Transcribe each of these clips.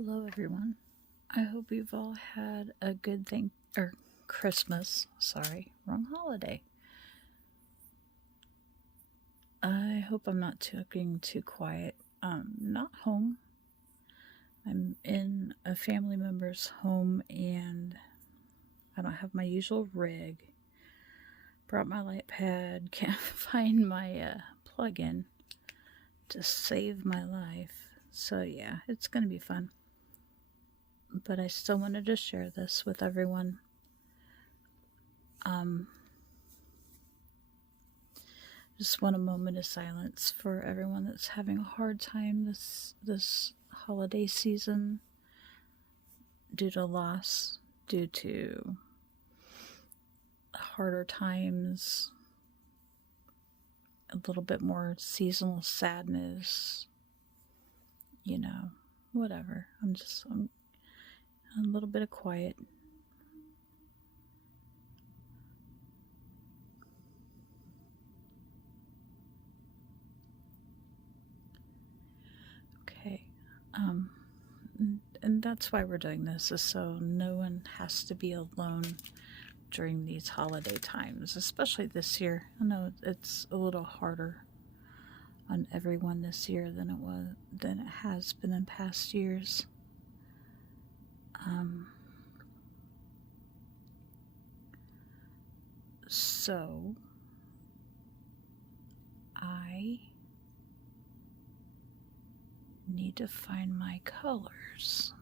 Hello, everyone. I hope you've all had a good Christmas. Sorry, wrong holiday. I hope I'm not being too quiet. Not home. I'm in a family member's home and I don't have my usual rig. Brought my light pad, can't find my plug-in to save my life. So yeah, it's gonna be fun. But I still wanted to share this with everyone. Just want a moment of silence for everyone that's having a hard time this holiday season due to loss, due to harder times, a little bit more seasonal sadness, whatever. I'm a little bit of quiet. Okay. And that's why we're doing this, is so no one has to be alone during these holiday times, especially this year. I know it's a little harder on everyone this year than it has been in past years. So I need to find my colors.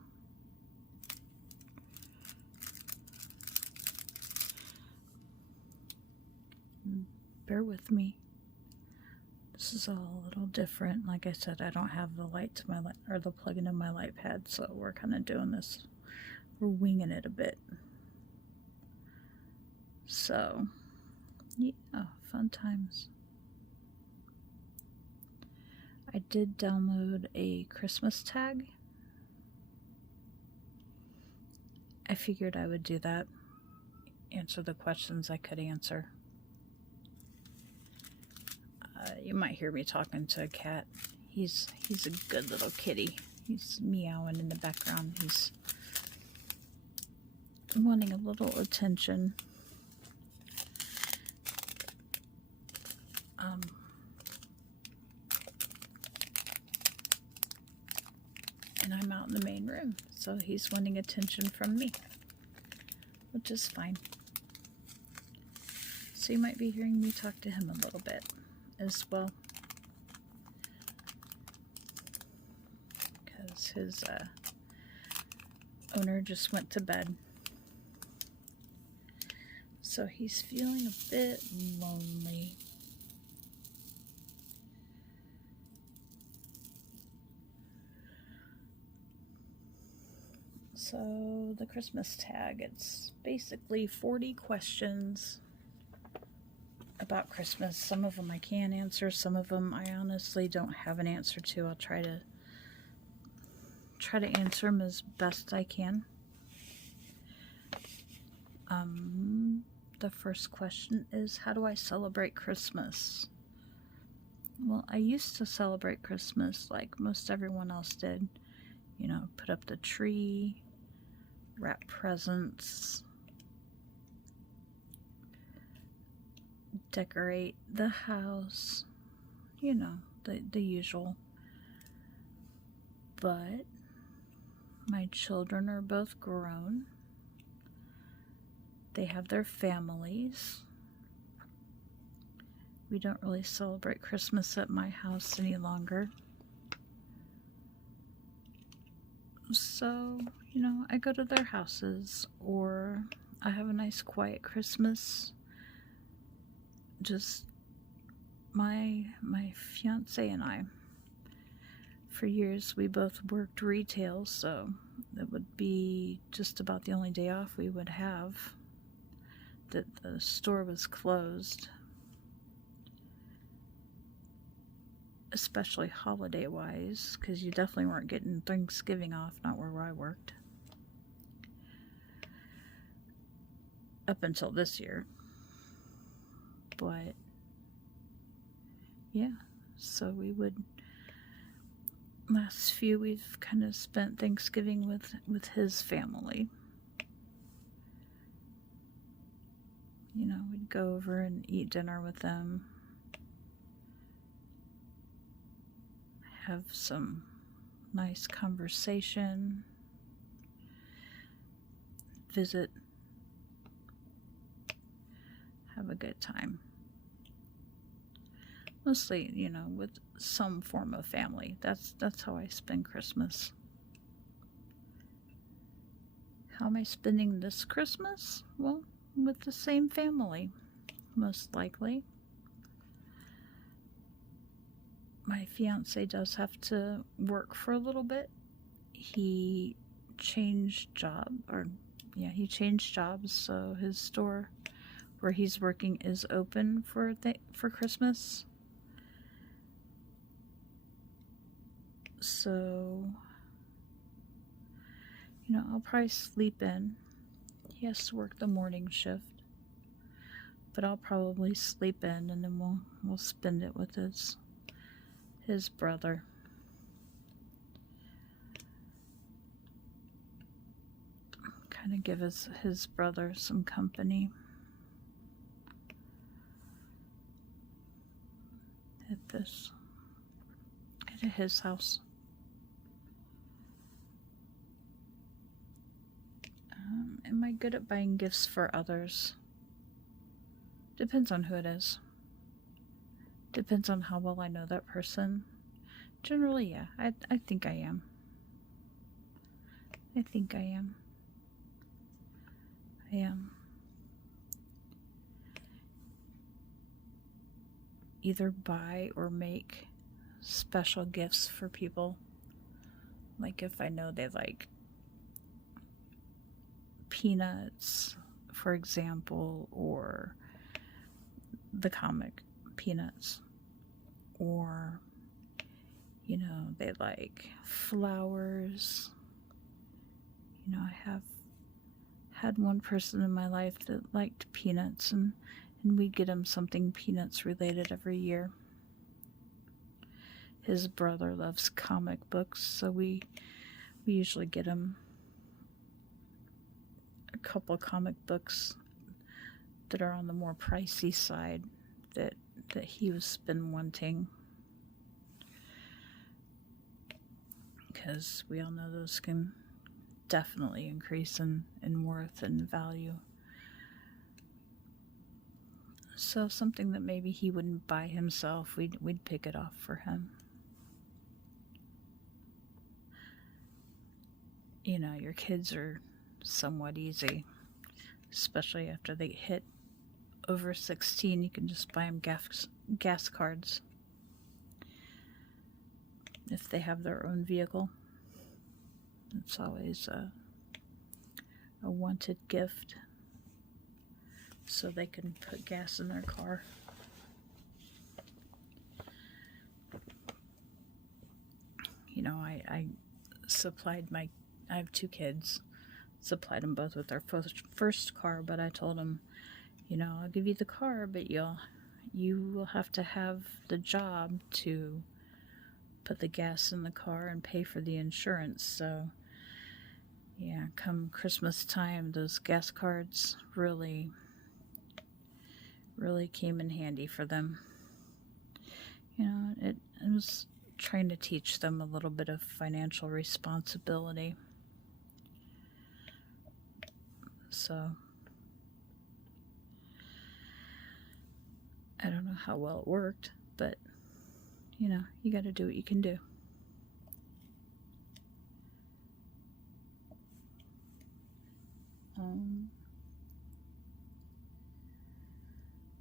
Bear with me. This is all a little different. Like I said, I don't have the light to my light or the plug-in of my light pad, so we're kind of doing this. We're winging it a bit. So, yeah, fun times. I did download a Christmas tag. I figured I would do that. Answer the questions I could answer. You might hear me talking to a cat. He's a good little kitty. He's meowing in the background. He's wanting a little attention. And I'm out in the main room, so he's wanting attention from me, which is fine. So you might be hearing me talk to him a little bit as well, because his owner just went to bed, so he's feeling a bit lonely. So the Christmas tag, it's basically 40 questions about Christmas. Some of them I can answer, some of them I honestly don't have an answer to. I'll try to answer them as best I can. The first question is, how do I celebrate Christmas? Well, I used to celebrate Christmas like most everyone else did. Put up the tree, wrap presents, decorate the house, the usual. But my children are both grown. They have their families. We don't really celebrate Christmas at my house any longer. So, I go to their houses, or I have a nice quiet Christmas. Just my fiance and I. For years, we both worked retail, so it would be just about the only day off we would have, that the store was closed, especially holiday-wise, because you definitely weren't getting Thanksgiving off, not where I worked, up until this year. But yeah, so we would last few we've kind of spent Thanksgiving with his family. You know, we'd go over and eat dinner with them, have some nice conversation, visit, have a good time. Mostly, you know, with some form of family. That's how I spend Christmas. How am I spending this Christmas? Well, with the same family, most likely. My fiance does have to work for a little bit. He changed jobs, so his store where he's working is open for Christmas. So, you know, I'll probably sleep in. He has to work the morning shift, but I'll probably sleep in, and then we'll spend it with his brother. Kind of give his brother some company. At his house. Am I good at buying gifts for others? Depends on who it is. Depends on how well I know that person. Generally, yeah, I think I am. I am. Either buy or make special gifts for people. Like if I know they like Peanuts, for example, or the comic Peanuts, or, you know, they like flowers. You know, I have had one person in my life that liked Peanuts, and we'd get him something Peanuts related every year. His brother loves comic books, so we usually get him a couple comic books that are on the more pricey side that he's been wanting, because we all know those can definitely increase in worth and value. So something that maybe he wouldn't buy himself, we'd pick it off for him. You know, your kids are somewhat easy, especially after they hit over 16. You can just buy them gas cards if they have their own vehicle. It's always a wanted gift, so they can put gas in their car. You know, I have 2 kids, supplied them both with their first car, but I told them, you know, I'll give you the car, but you will have to have the job to put the gas in the car and pay for the insurance. So yeah, come Christmas time, those gas cards really came in handy for them. You know, it was trying to teach them a little bit of financial responsibility. So I don't know how well it worked, but you know, you got to do what you can do.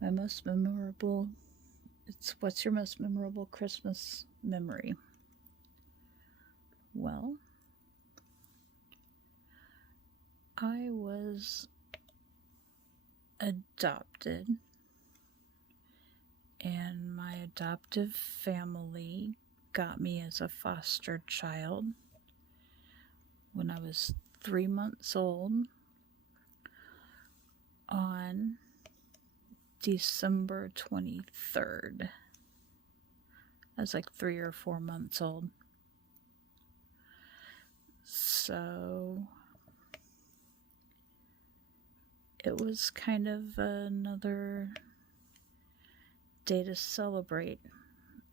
My most memorable, what's your most memorable Christmas memory? Well, I was adopted, and my adoptive family got me as a foster child when I was 3 months old on December 23rd. I was like 3 or 4 months old. So it was kind of another day to celebrate,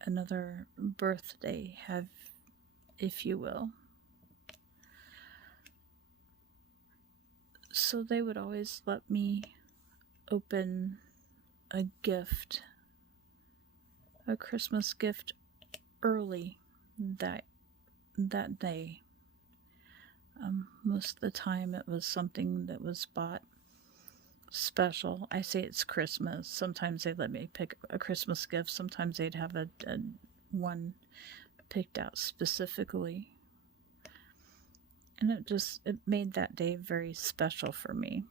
another birthday, if you will. So they would always let me open a gift, a Christmas gift, early that day. Most of the time it was something that was bought special. I say it's Christmas. Sometimes they let me pick a Christmas gift. Sometimes they'd have a one picked out specifically. And it made that day very special for me.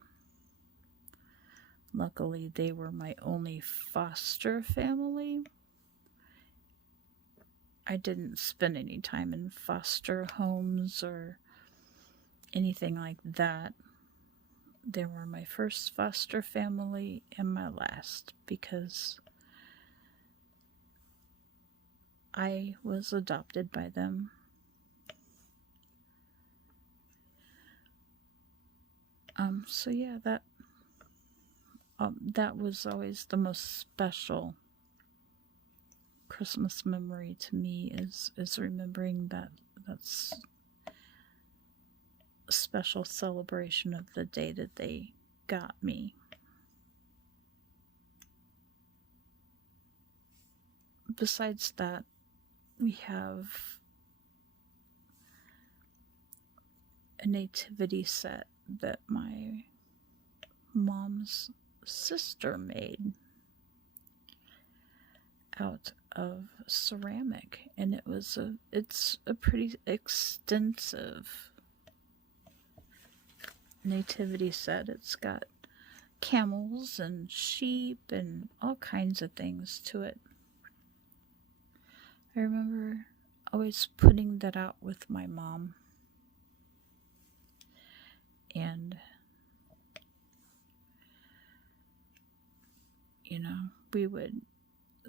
Luckily, they were my only foster family. I didn't spend any time in foster homes or anything like that. They were my first foster family and my last, because I was adopted by them. So yeah, that was always the most special Christmas memory to me, is remembering that's a special celebration of the day that they got me. Besides that, we have a nativity set that my mom's sister made out of ceramic, and it's a pretty extensive nativity set. It's got camels and sheep and all kinds of things to it. I remember always putting that out with my mom, and we would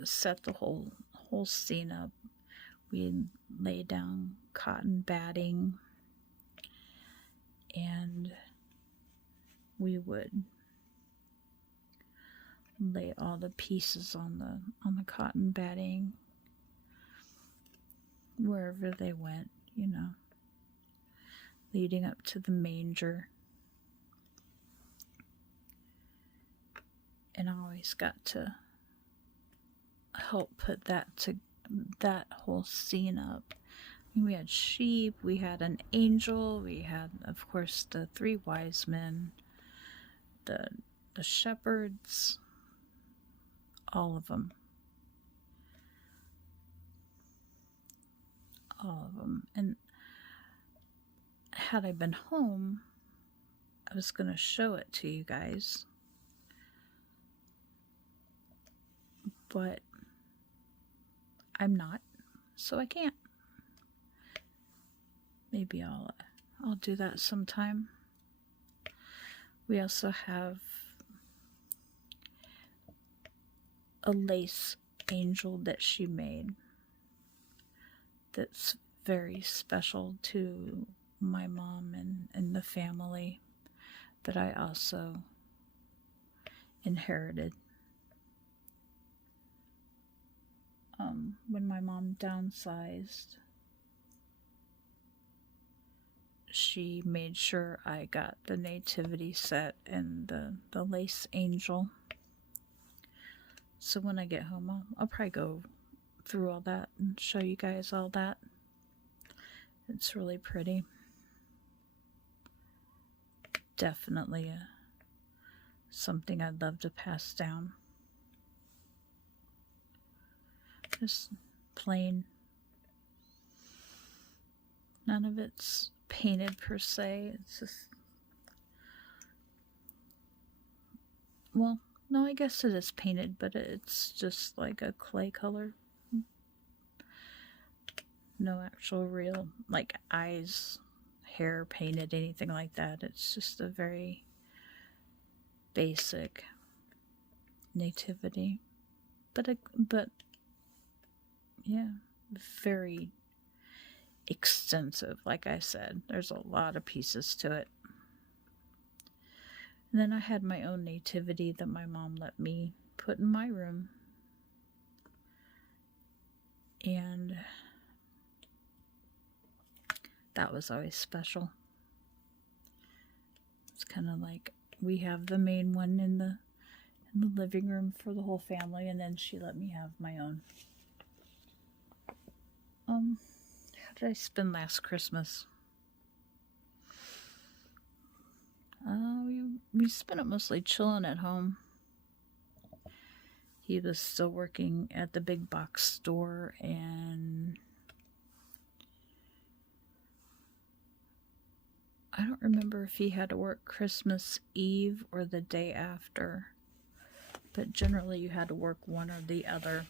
set the whole scene up. We'd lay down cotton batting, and we would lay all the pieces on the cotton batting wherever they went, leading up to the manger. And I always got to help put that whole scene up. We had sheep, we had an angel, we had, of course, the 3 wise men, the shepherds, all of them. And had I been home, I was going to show it to you guys. But I'm not, so I can't. Maybe I'll do that sometime. We also have a lace angel that she made that's very special to my mom and the family, that I also inherited. When my mom downsized, she made sure I got the nativity set and the lace angel. So when I get home, I'll probably go through all that and show you guys all that. It's really pretty. Definitely something I'd love to pass down. Just plain. None of it's painted per se. It's just, well, no, I guess it is painted, but it's just like a clay color. No actual real, like, eyes, hair painted, anything like that. It's just a very basic nativity. But yeah, very extensive. Like I said, there's a lot of pieces to it. And then I had my own nativity that my mom let me put in my room. And that was always special. It's kind of like we have the main one in the living room for the whole family, and then she let me have my own. How did I spend last Christmas? We spent it mostly chilling at home. He was still working at the big box store, and I don't remember if he had to work Christmas Eve or the day after, but generally you had to work one or the other.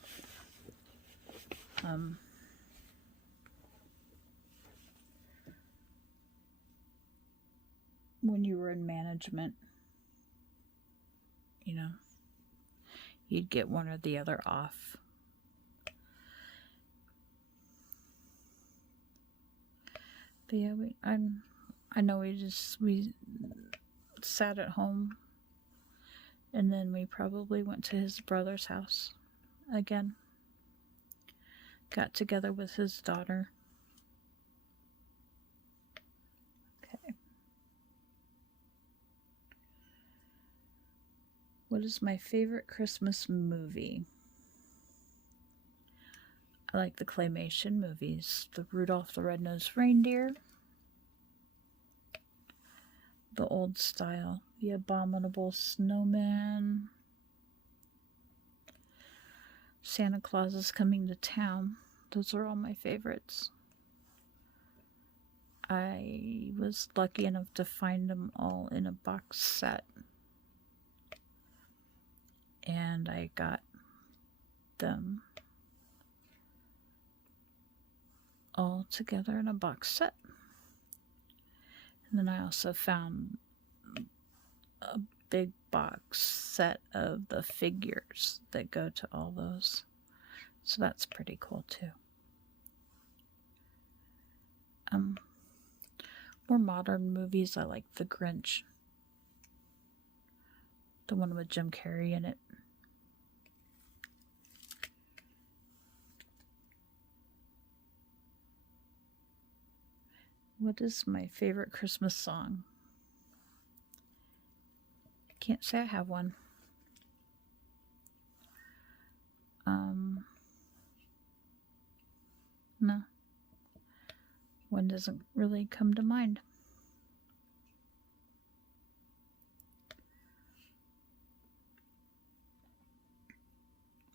When you were in management, you know, you'd get one or the other off. But yeah, I know we sat at home, and then we probably went to his brother's house again. Got together with his daughter. Okay. What is my favorite Christmas movie? I like the claymation movies. The Rudolph the Red-Nosed Reindeer. The Old Style. The Abominable Snowman. Santa Claus is Coming to Town. Those are all my favorites. I was lucky enough to find them all in a box set. And I got them all together in a box set. And then I also found a big box set of the figures that go to all those. So that's pretty cool too. More modern movies, I like The Grinch. The one with Jim Carrey in it. What is my favorite Christmas song? Can't say I have one. No. One doesn't really come to mind.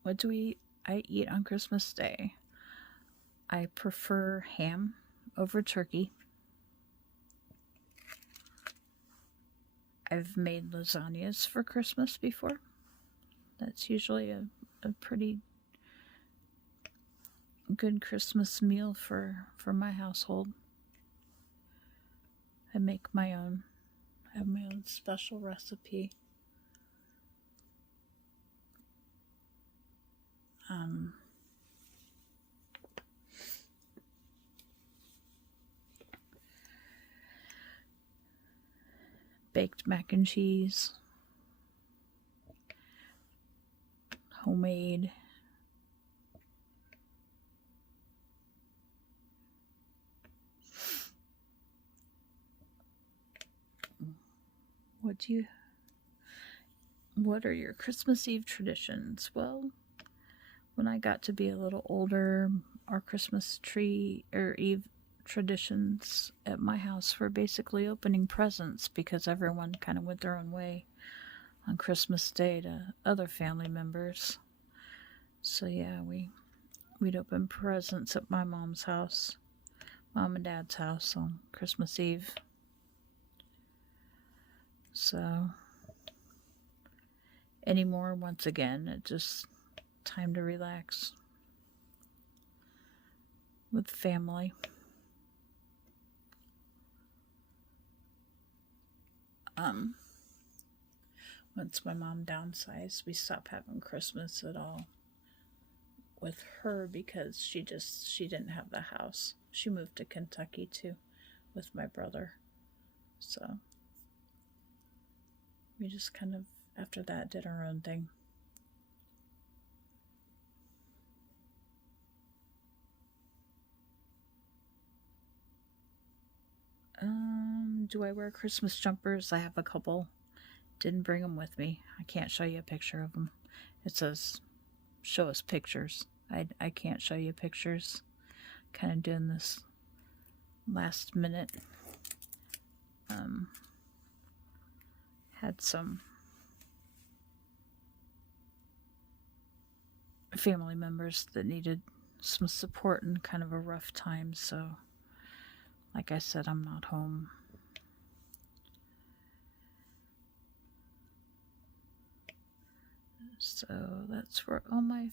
What do I eat on Christmas Day? I prefer ham over turkey. I've made lasagnas for Christmas before. That's usually a pretty good Christmas meal for my household. I make my own. I have my own special recipe. Baked mac and cheese. Homemade. What are your Christmas Eve traditions? Well, when I got to be a little older, our Christmas tree or Eve traditions at my house were basically opening presents because everyone kind of went their own way on Christmas Day to other family members. So yeah, we'd open presents at my mom's house, mom and dad's house on Christmas Eve. So anymore, once again, it's just time to relax with family. Once my mom downsized, we stopped having Christmas at all. with her because she didn't have the house. She moved to Kentucky too with my brother. So we just kind of after that did our own thing. Do I wear Christmas jumpers? I have a couple. Didn't bring them with me. I can't show you a picture of them. It says show us pictures. I can't show you pictures. Kind of doing this last minute. Had some family members that needed some support in kind of a rough time, so like I said, I'm not home. So that's where all my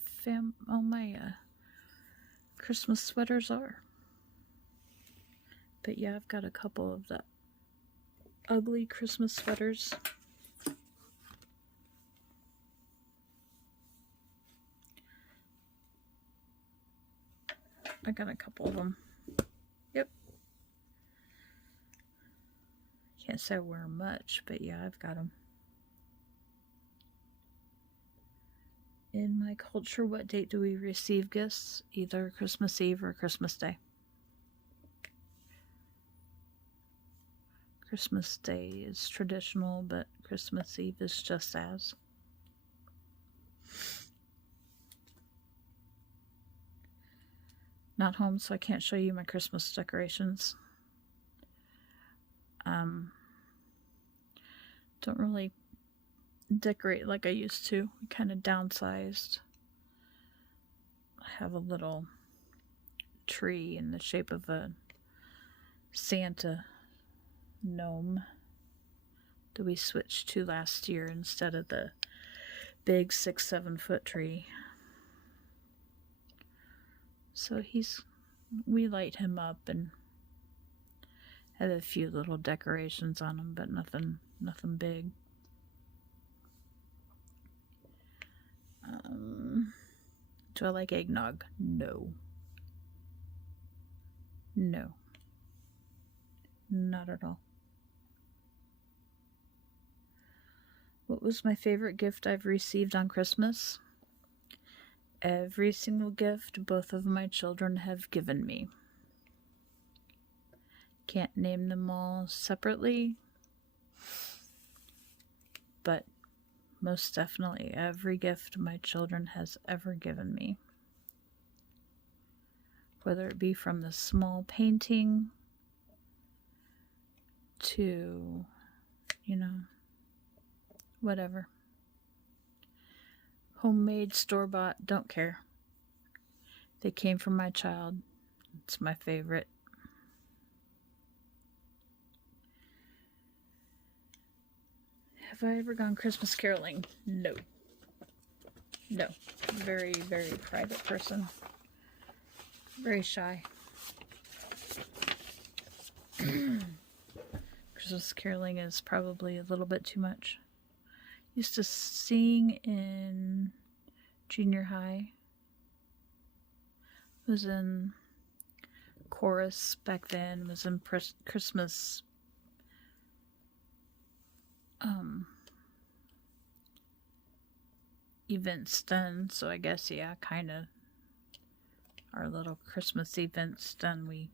Christmas sweaters are. But yeah, I've got a couple of the ugly Christmas sweaters. I got a couple of them. Yep. Can't say I wear them much, but yeah, I've got them. In my culture, what date do we receive gifts? Either Christmas Eve or Christmas Day. Christmas Day is traditional, but Christmas Eve is just as. Not home, so I can't show you my Christmas decorations. Don't really decorate like I used to. I kind of downsized. I have a little tree in the shape of a Santa gnome that we switched to last year instead of the big 6-7 foot tree. So we light him up and have a few little decorations on him, but nothing big. Do I like eggnog? No. No. Not at all. What was my favorite gift I've received on Christmas? Every single gift both of my children have given me. Can't name them all separately, but most definitely every gift my children has ever given me. Whether it be from the small painting to, whatever. Homemade, store-bought, don't care. They came from my child. It's my favorite. Have I ever gone Christmas caroling? No. No. Very, very private person. Very shy. Christmas caroling is probably a little bit too much. Used to sing in junior high. Was in chorus back then. Was in Christmas events done. So I guess kind of our little Christmas events done. We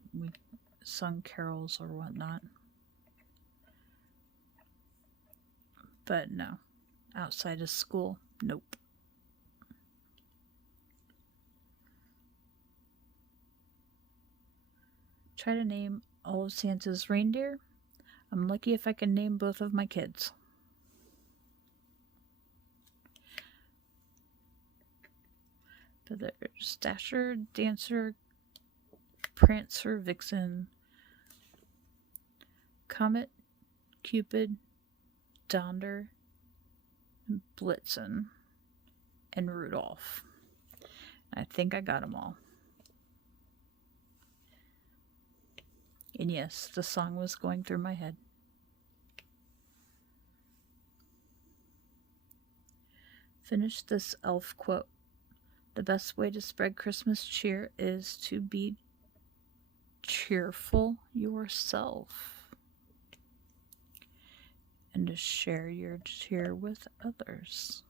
sung carols or whatnot. But no, outside of school, nope. Try to name all of Santa's reindeer. I'm lucky if I can name both of my kids. But there's Dasher, Dancer, Prancer, Vixen, Comet, Cupid, Donder, Blitzen, and Rudolph. I think I got them all. And yes, the song was going through my head. Finish this elf quote. The best way to spread Christmas cheer is to be cheerful yourself and to share your cheer with others,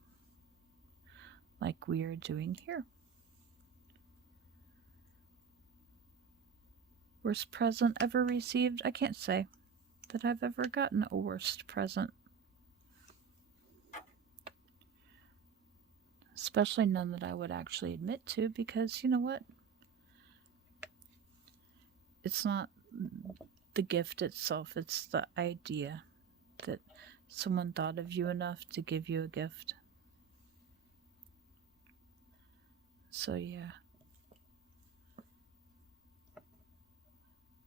like we are doing here. Worst present ever received? I can't say that I've ever gotten a worst present. Especially none that I would actually admit to, because you know what? It's not the gift itself, it's the idea that someone thought of you enough to give you a gift. So yeah.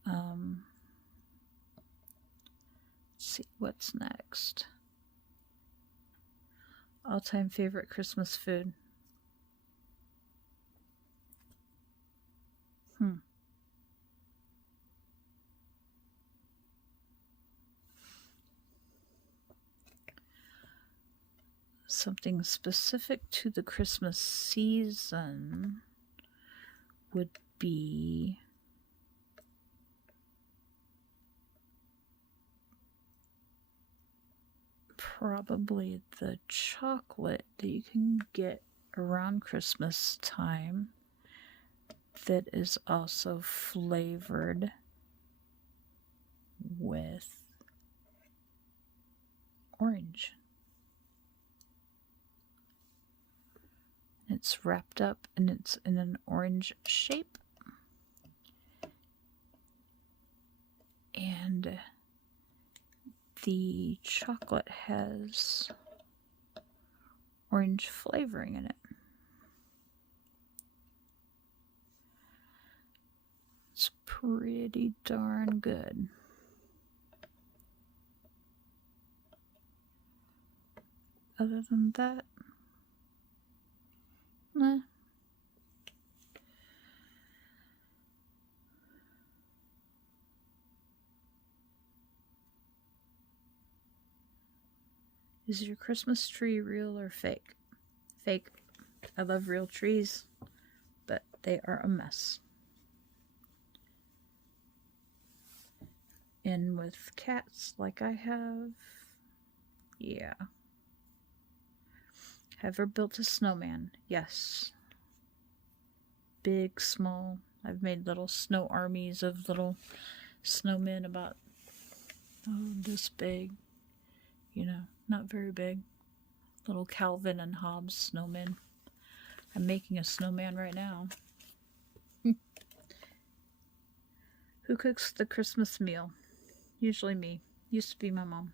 Let's see what's next. All-time favorite Christmas food. Something specific to the Christmas season would be probably the chocolate that you can get around Christmas time that is also flavored with orange. It's wrapped up and it's in an orange shape. And the chocolate has orange flavoring in it. It's pretty darn good. Other than that, meh. Is your Christmas tree real or fake? Fake. I love real trees, but they are a mess. And with cats like I have, yeah. Ever built a snowman? Yes. Big, small. I've made little snow armies of little snowmen about this big. You know, not very big. Little Calvin and Hobbes snowmen. I'm making a snowman right now. Who cooks the Christmas meal? Usually me. Used to be my mom.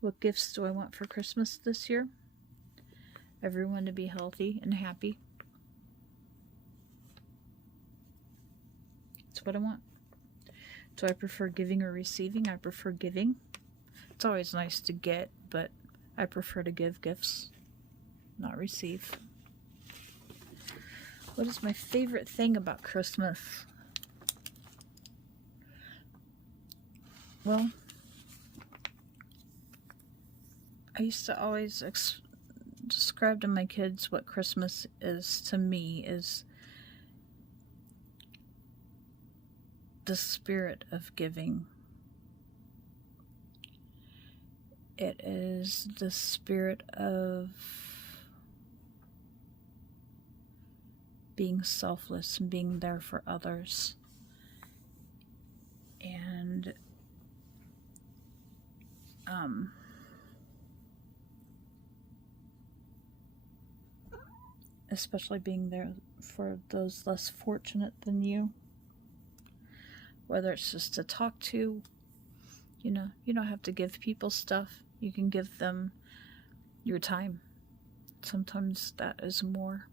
What gifts do I want for Christmas this year? Everyone to be healthy and happy. That's what I want. Do I prefer giving or receiving? I prefer giving. It's always nice to get, but I prefer to give gifts, not receive. What is my favorite thing about Christmas? Well, I used to always describe to my kids what Christmas is to me is the spirit of giving. It is the spirit of being selfless and being there for others. And especially being there for those less fortunate than you. Whether it's just to talk to, you know, you don't have to give people stuff. You can give them your time. Sometimes that is more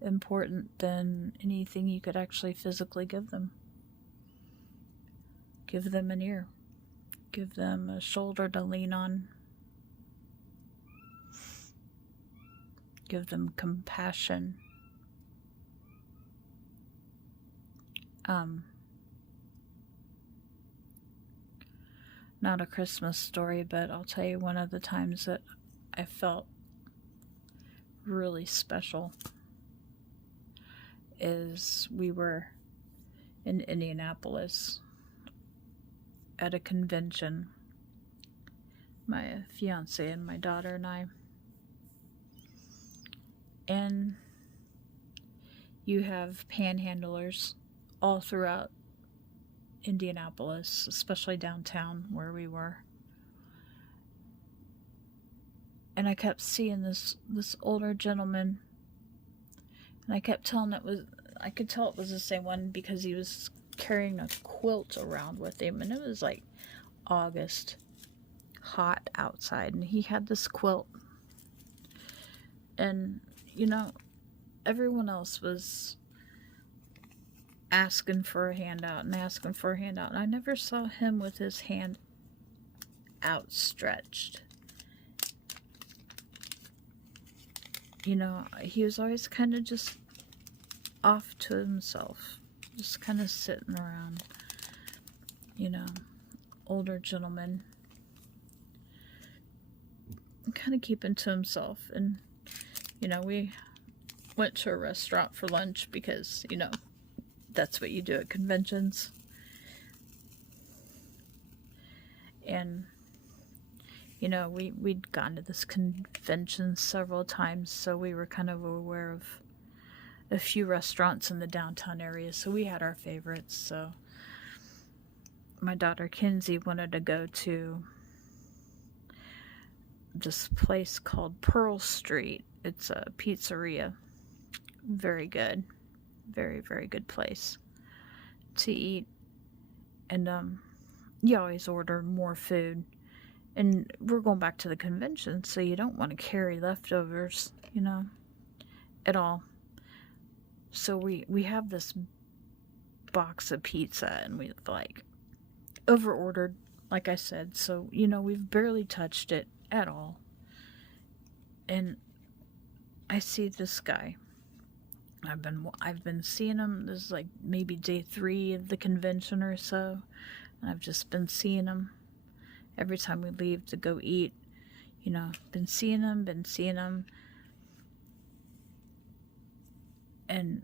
important than anything you could actually physically give them. Give them an ear. Give them a shoulder to lean on. Give them compassion. Not a Christmas story, but I'll tell you one of the times that I felt really special is we were in Indianapolis at a convention, my fiance and my daughter and I. And you have panhandlers all throughout Indianapolis, especially downtown where we were. And I kept seeing this older gentleman, and I kept telling I could tell it was the same one because he was carrying a quilt around with him, and it was like August, hot outside, and he had this quilt. And everyone else was asking for a handout and asking for a handout, and I never saw him with his hand outstretched. He was always kind of just off to himself, just kind of sitting around, older gentleman, kind of keeping to himself. And we went to a restaurant for lunch because that's what you do at conventions. And we'd gone to this convention several times, so we were kind of aware of a few restaurants in the downtown area, so we had our favorites. So my daughter Kinsey wanted to go to this place called Pearl Street. It's a pizzeria. Very good. Very, very good place to eat. And you always order more food. And we're going back to the convention, so you don't want to carry leftovers, at all. So we have this box of pizza, and we've over-ordered, like I said. So, we've barely touched it at all. And I see this guy. I've been seeing him. This is maybe day 3 of the convention or so. And I've just been seeing him every time we leave to go eat. Been seeing him. And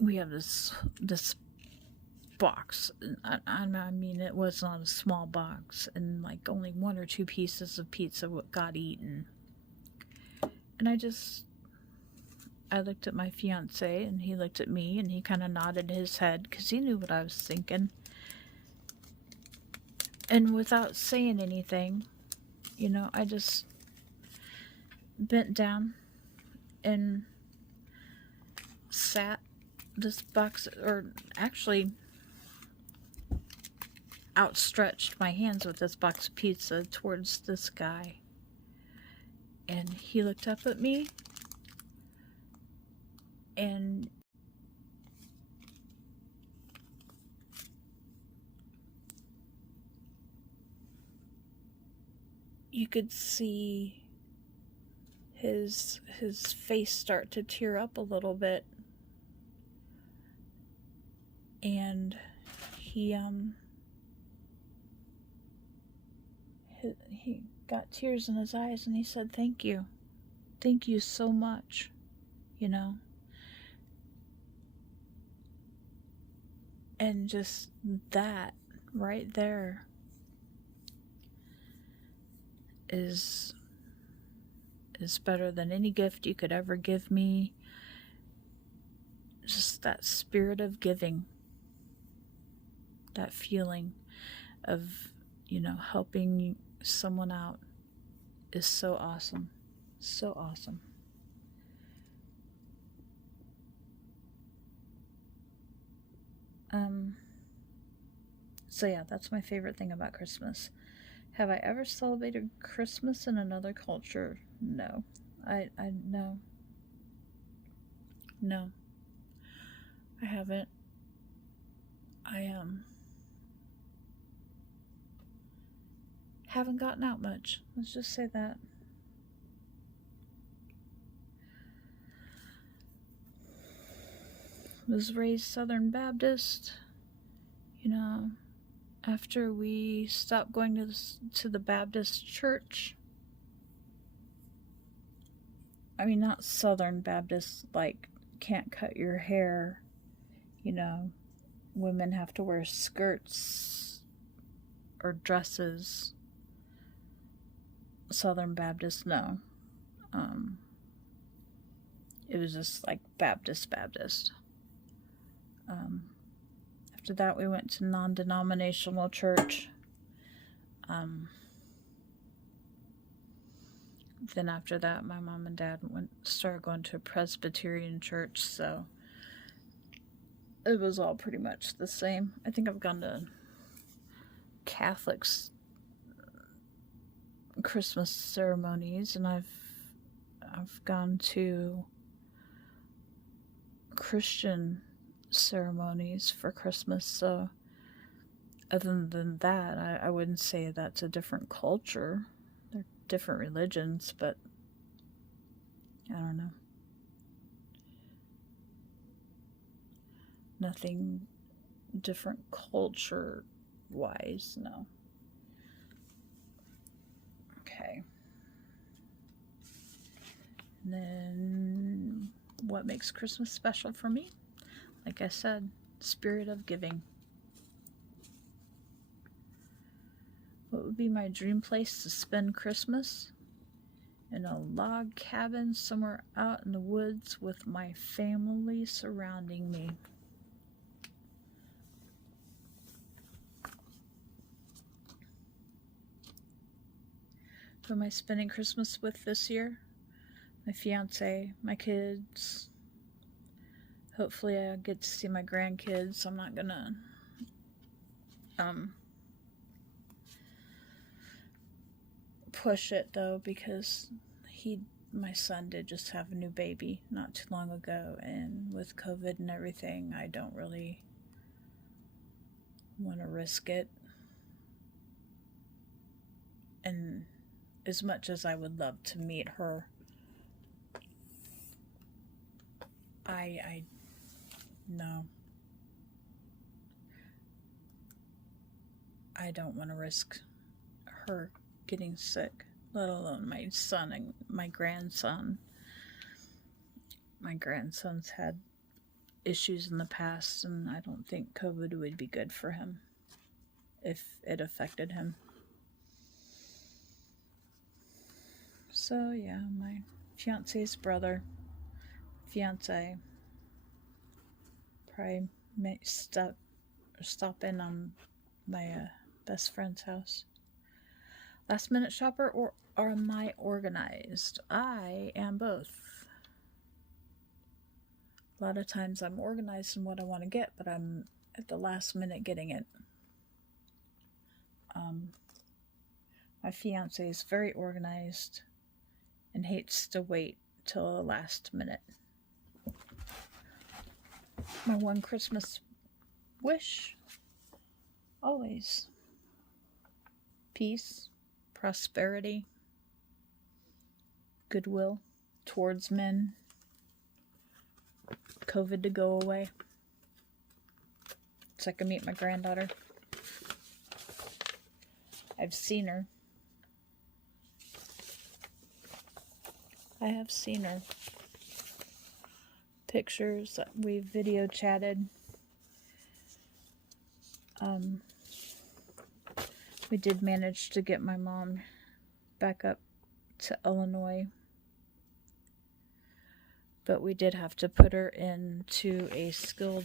we have this box. I mean, it was not a small box, and only 1 or 2 pieces of pizza got eaten. And I looked at my fiance, and he looked at me, and he kind of nodded his head because he knew what I was thinking. And without saying anything, I just bent down and sat this box, or actually outstretched my hands with this box of pizza towards this guy. And he looked up at me, and you could see his face start to tear up a little bit. And he got tears in his eyes, and he said, "Thank you. Thank you so much." And just that right there is better than any gift you could ever give me. Just that spirit of giving, that feeling of helping someone out is so awesome. So awesome. So yeah, that's my favorite thing about Christmas. Have I ever celebrated Christmas in another culture? No. No. I haven't. I haven't gotten out much. Let's just say that. Was raised Southern Baptist. After we stopped going to the Baptist church, I mean, not Southern Baptist, like, can't cut your hair, women have to wear skirts or dresses. Southern Baptist, no. It was just like Baptist. After that, we went to non-denominational church. Then after that, my mom and dad started going to a Presbyterian church, so it was all pretty much the same. I think I've gone to Catholics Christmas ceremonies, and I've gone to Christian ceremonies for Christmas, so other than that, I wouldn't say that's a different culture. They're different religions, but I don't know. Nothing different culture-wise, no. Okay. And then, what makes Christmas special for me? Like I said, spirit of giving. What would be my dream place to spend Christmas? In a log cabin somewhere out in the woods with my family surrounding me. Who am I spending Christmas with this year? My fiance, my kids. Hopefully I get to see my grandkids. I'm not gonna push it though, because my son did just have a new baby not too long ago, and with COVID and everything, I don't really want to risk it. And as much as I would love to meet her, no. I don't want to risk her getting sick, let alone my son and my grandson. My grandson's had issues in the past, and I don't think COVID would be good for him if it affected him. So yeah, my fiance's brother, fiance, probably may stop in on my best friend's house. Last minute shopper, or am I organized? I am both. A lot of times I'm organized in what I want to get, but I'm at the last minute getting it. My fiance is very organized and hates to wait till the last minute. My one Christmas wish, always, peace, prosperity, goodwill towards men, COVID to go away, so I can meet my granddaughter. I've seen her. I have seen her. Pictures, we video chatted. We did manage to get my mom back up to Illinois, but we did have to put her into a skilled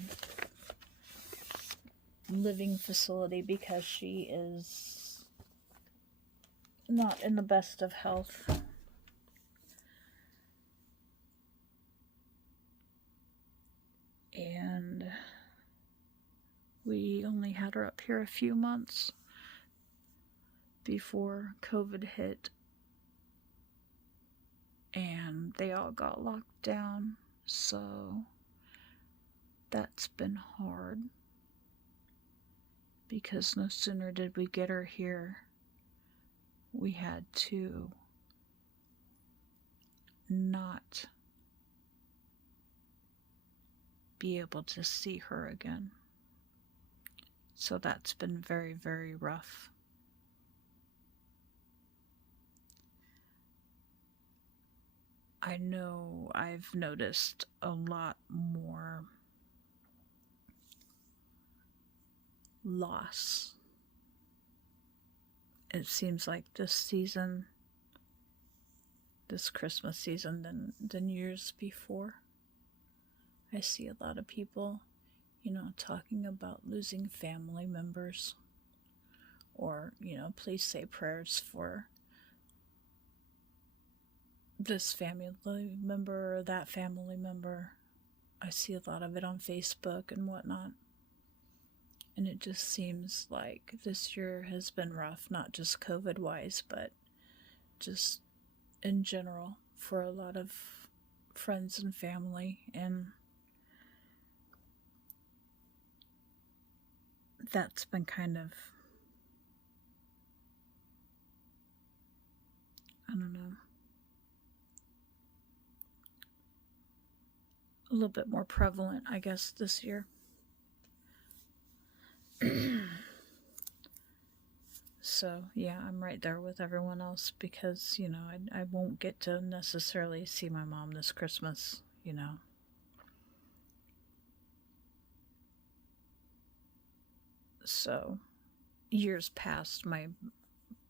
living facility because she is not in the best of health. And we only had her up here a few months before COVID hit, and they all got locked down, so that's been hard, because no sooner did we get her here, we had to not be able to see her again. So that's been very, very rough. I know I've noticed a lot more loss. It seems like this season, this Christmas season, than years before. I see a lot of people, talking about losing family members, or, please say prayers for this family member or that family member. I see a lot of it on Facebook and whatnot. And it just seems like this year has been rough, not just COVID-wise, but just in general for a lot of friends and family. And that's been kind of, I don't know, a little bit more prevalent, I guess, this year. So, yeah, I'm right there with everyone else because, I won't get to necessarily see my mom this Christmas, So, years past, my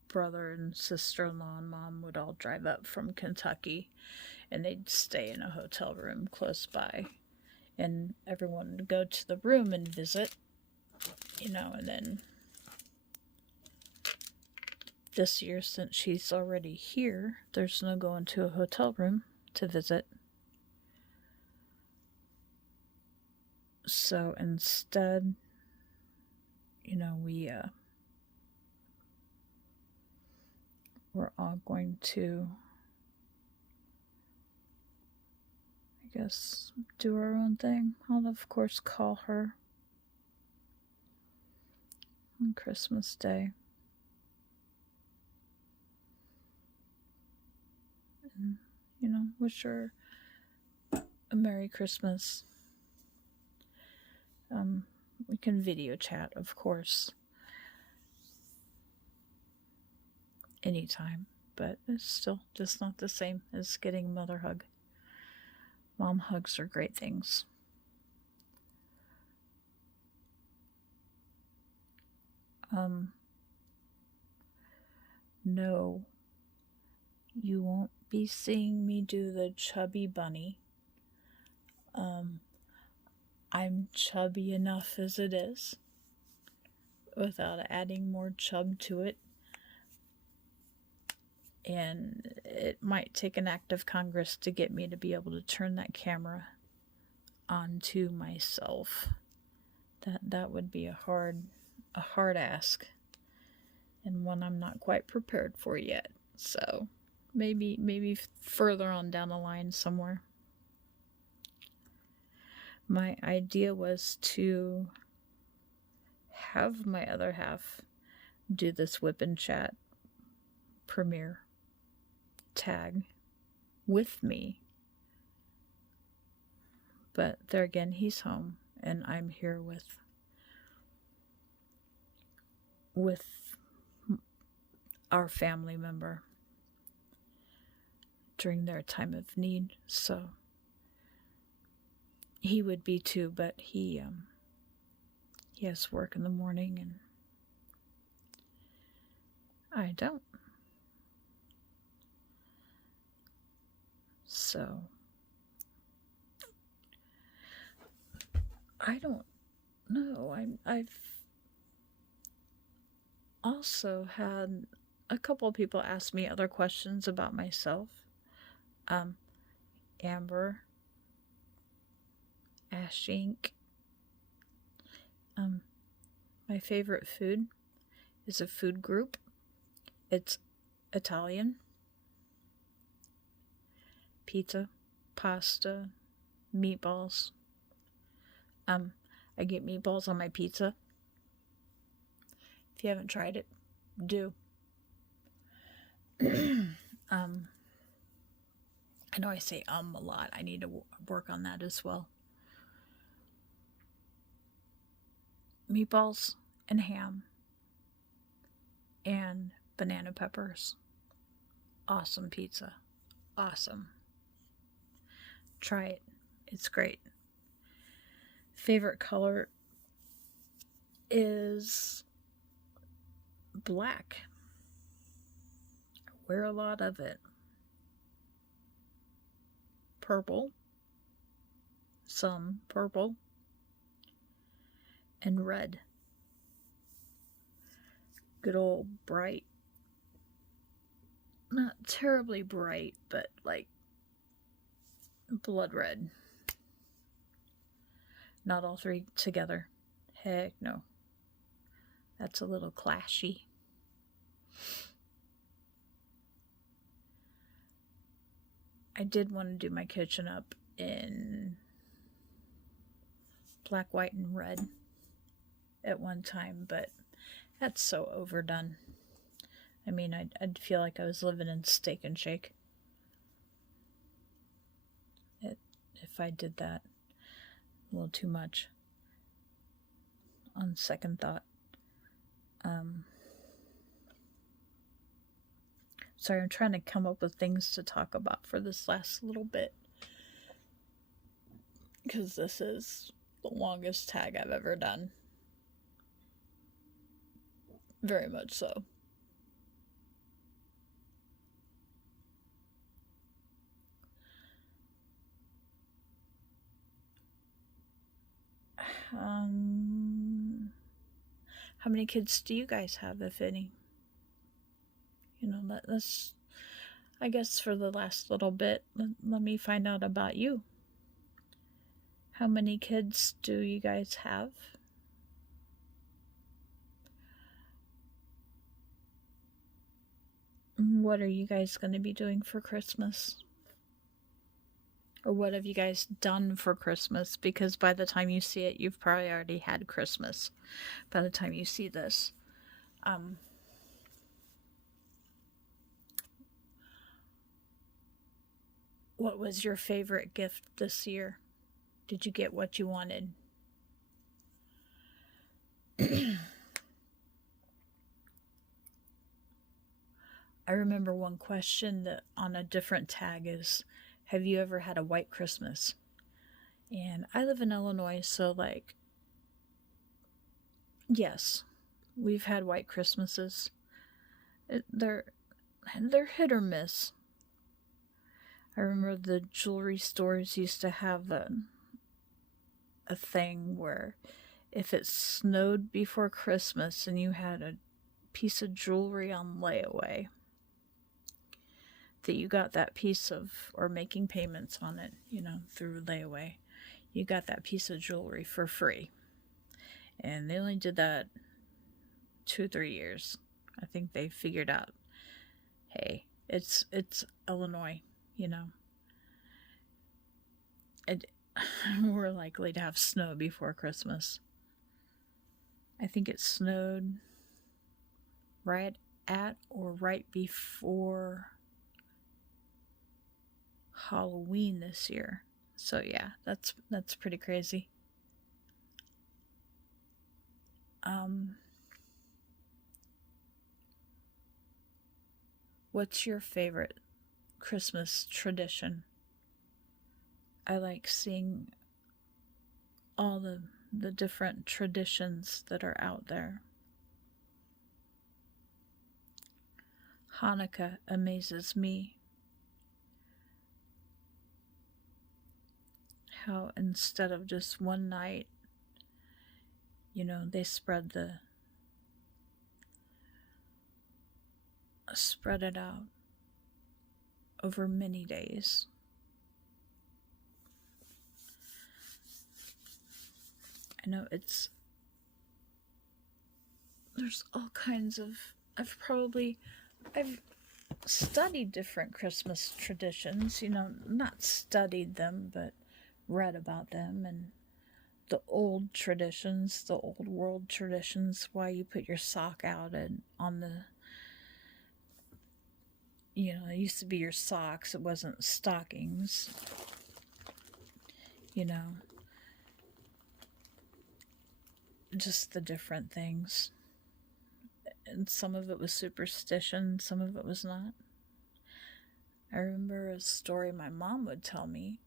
brother and sister-in-law and mom would all drive up from Kentucky, and they'd stay in a hotel room close by, and everyone would go to the room and visit, and then this year, since she's already here, there's no going to a hotel room to visit. So instead, we're all going to, I guess, do our own thing. I'll, of course, call her on Christmas Day. And, wish her a Merry Christmas. We can video chat, of course, anytime, but it's still just not the same as getting a mother hug. Mom hugs are great things. No, you won't be seeing me do the chubby bunny. I'm chubby enough as it is without adding more chub to it. And it might take an act of Congress to get me to be able to turn that camera onto myself. That would be a hard ask, and one I'm not quite prepared for yet. So maybe further on down the line somewhere. My idea was to have my other half do this whip and chat premiere tag with me. But there again, he's home and I'm here with our family member during their time of need. So he would be too, but he has work in the morning and I don't. So I don't know. I've also had a couple of people ask me other questions about myself. Amber, Ash Inc. My favorite food is a food group. It's Italian. Pizza, pasta, meatballs. I get meatballs on my pizza. If you haven't tried it, do. I know I say a lot. I need to work on that as well. Meatballs and ham and banana peppers. Awesome pizza. Awesome. Try it. It's great. Favorite color is black. Wear a lot of it. Purple. Some purple. And red. Good old bright. Not terribly bright, but like blood red. Not all three together. Heck no. That's a little clashy. I did want to do my kitchen up in black, white, and red at one time, but that's so overdone. I mean, I'd feel like I was living in Steak and Shake if I did that. A little too much on second thought. Sorry, I'm trying to come up with things to talk about for this last little bit, because this is the longest tag I've ever done. Very much so. How many kids do you guys have, if any? You know, let's, I guess for the last little bit, let me find out about you. How many kids do you guys have? What are you guys going to be doing for Christmas? Or what have you guys done for Christmas? Because by the time you see it, you've probably already had Christmas. By the time you see this. What was your favorite gift this year? Did you get what you wanted? I remember one question that on a different tag is, have you ever had a white Christmas? And I live in Illinois, so like, yes, we've had white Christmases. They're hit or miss. I remember the jewelry stores used to have a thing where if it snowed before Christmas and you had a piece of jewelry on layaway, that you got that piece of, or making payments on it, you know, through layaway, you got that piece of jewelry for free. And they only did that 2-3 years. I think they figured out, hey, it's Illinois, you know. We're likely to have snow before Christmas. I think it snowed right at or right before Halloween this year. So yeah, that's pretty crazy. What's your favorite Christmas tradition? I like seeing all the different traditions that are out there. Hanukkah amazes me. How instead of just one night, you know, they spread it out over many days. I know there's all kinds of, I've studied different Christmas traditions, you know, not studied them, but read about them, and the old traditions, the old world traditions, why you put your sock out and on the, you know, it used to be your socks, it wasn't stockings, you know, just the different things. And some of it was superstition, some of it was not. I remember a story my mom would tell me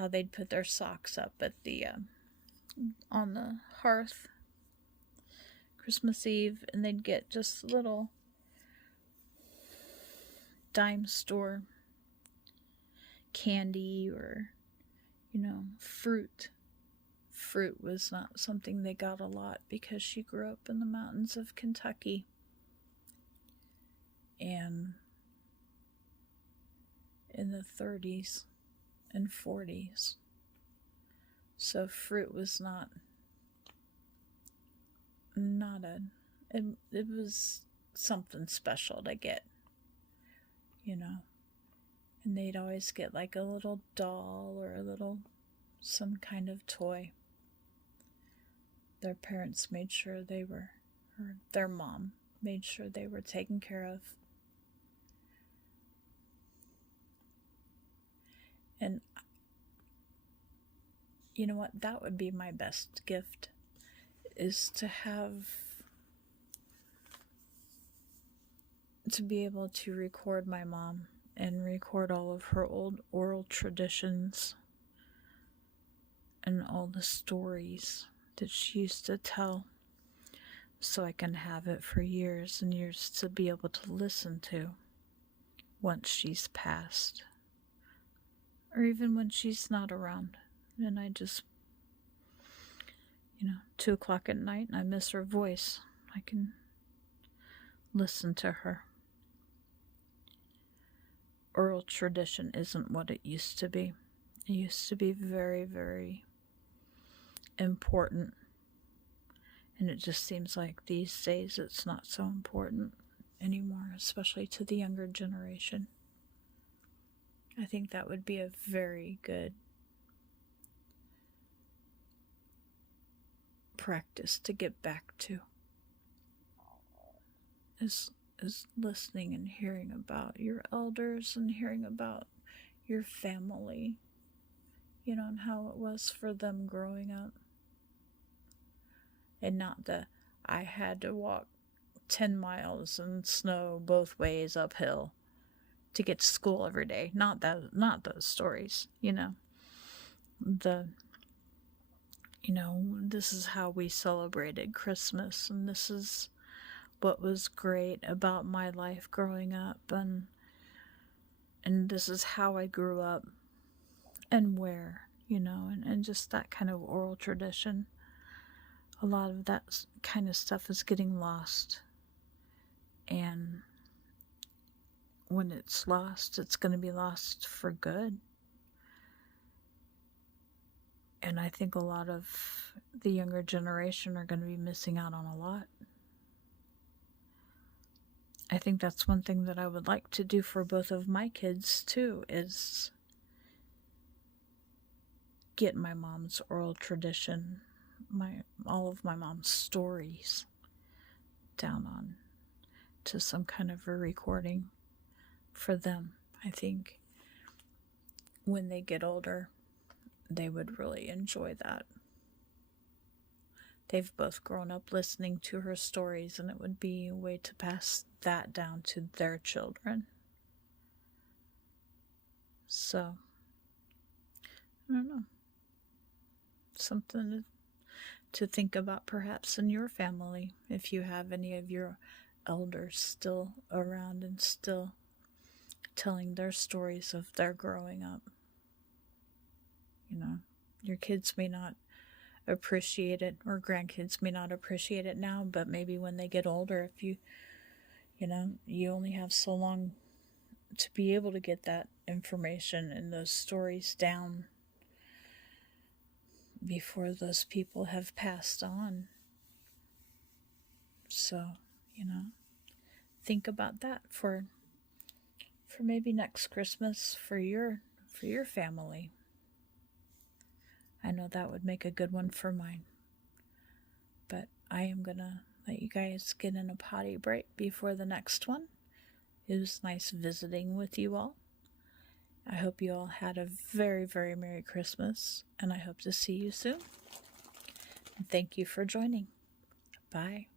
how they'd put their socks up at the on the hearth Christmas Eve, and they'd get just little dime store candy or, fruit. Fruit was not something they got a lot because she grew up in the mountains of Kentucky. And in the 30s and 40s. So fruit was not it was something special to get, and they'd always get like a little doll or some kind of toy. Their parents made sure or their mom made sure they were taken care of. And you know what? That would be my best gift, is to be able to record my mom and record all of her old oral traditions and all the stories that she used to tell, so I can have it for years and years to be able to listen to once she's passed, or even when she's not around and I just 2 o'clock at night and I miss her voice. I can listen to her. Oral tradition isn't what it used to be. It used to be very, very important. And it just seems like these days it's not so important anymore, especially to the younger generation. I think that would be a very good practice to get back to, is listening and hearing about your elders and hearing about your family, and how it was for them growing up. And not I had to walk 10 miles in snow both ways uphill to get to school every day. Not those stories, this is how we celebrated Christmas, and this is what was great about my life growing up, and this is how I grew up, and where, and just that kind of oral tradition. A lot of that kind of stuff is getting lost, and when it's lost, it's going to be lost for good. And I think a lot of the younger generation are going to be missing out on a lot. I think that's one thing that I would like to do for both of my kids too, is get my mom's oral tradition, all of my mom's stories down on to some kind of a recording for them. I think when they get older, they would really enjoy that. They've both grown up listening to her stories, and it would be a way to pass that down to their children. So, I don't know. Something to think about perhaps in your family, if you have any of your elders still around and still telling their stories of their growing up. Your kids may not appreciate it, or grandkids may not appreciate it now, but maybe when they get older, if you only have so long to be able to get that information and those stories down before those people have passed on. So, think about that for maybe next Christmas for your family. I know that would make a good one for mine. But I am going to let you guys get in a potty break before the next one. It was nice visiting with you all. I hope you all had a very, very Merry Christmas, and I hope to see you soon. And thank you for joining. Bye.